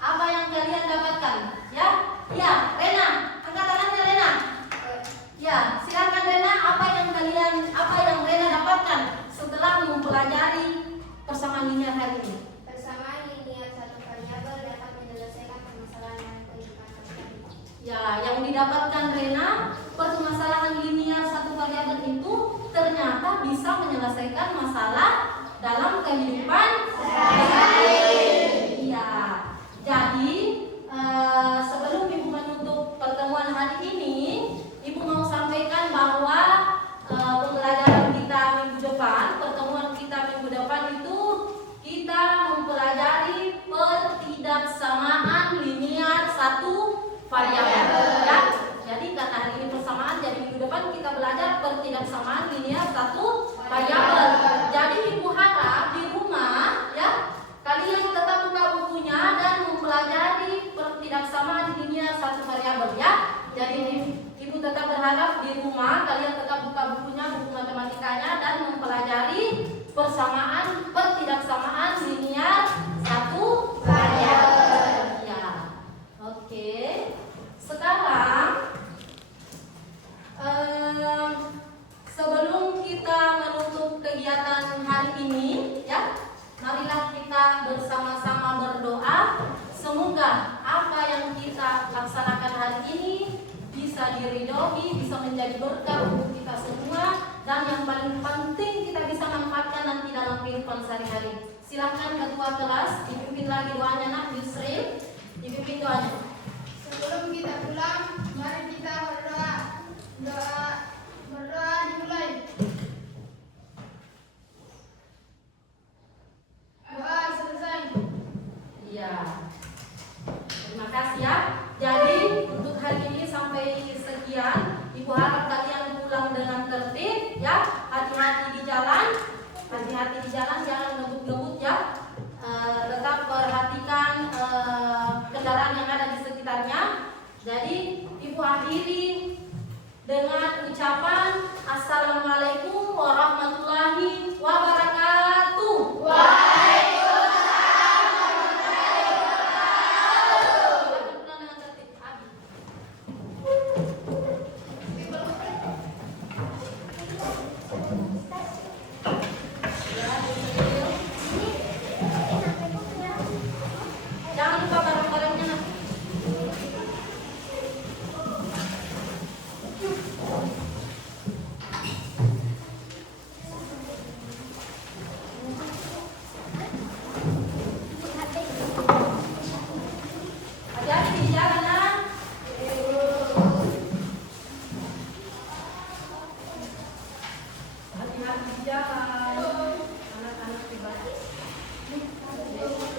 Apa yang kalian dapatkan? Ya, ya, Rena, angkat tangannya Rena. Ya, silakan Rena. Apa yang Rena dapatkan setelah mempelajari persamaan linear hari ini? Persamaan linear satu variabel dapat menyelesaikan permasalahan kehidupan sehari-hari. Ya, yang didapatkan Rena, permasalahan linear satu variabel itu ternyata bisa menyelesaikan masalah dalam kehidupan sehari-hari. Iya. Jadi sebelum Ibu menutup pertemuan hari ini, Ibu mau sampaikan bahwa pembelajaran kita minggu depan, pertemuan kita minggu depan itu kita mempelajari pertidaksamaan linear satu variabel. Ya. Jadi karena hari ini persamaan, jadi minggu depan kita belajar pertidaksamaan linear satu variabel. Jadi Ibu harap di rumah, ya, kalian tetap buka bukunya dan mempelajari pertidaksamaan linear satu variabel, ya. Jadi Ibu tetap berharap di rumah kalian tetap buka bukunya, buku matematikanya, dan mempelajari pertidaksamaan linear satu variabel. Ya. Oke. Sekarang sebelum kita menutup kegiatan hari ini, ya, marilah kita bersama-sama berdoa. Semoga apa yang kita laksanakan hari ini bisa diridhoi, bisa menjadi berkah untuk kita semua, dan yang paling penting kita bisa manfaatkan nanti dalam kehidupan sehari-hari. Silakan ketua kelas dipimpin lagi doanya, nak, Yusril, dipimpin doanya. Sebelum kita pulang, mari kita berdoa. Berdoa dimulai. Doa selesai. Iya. Terima kasih, ya. Jadi untuk hari ini sampai sekian. Ibu harap kalian pulang dengan tertib, ya. Hati-hati di jalan. Hati-hati di jalan, jangan ngebut-ngebut, ya. Tetap perhatikan kendaraan yang ada di sekitarnya. Jadi Ibu akhiri dengan ucapan Assalamualaikum warahmatullahi wabarakatuh. anak-anak di jalan, anak-anak di bus.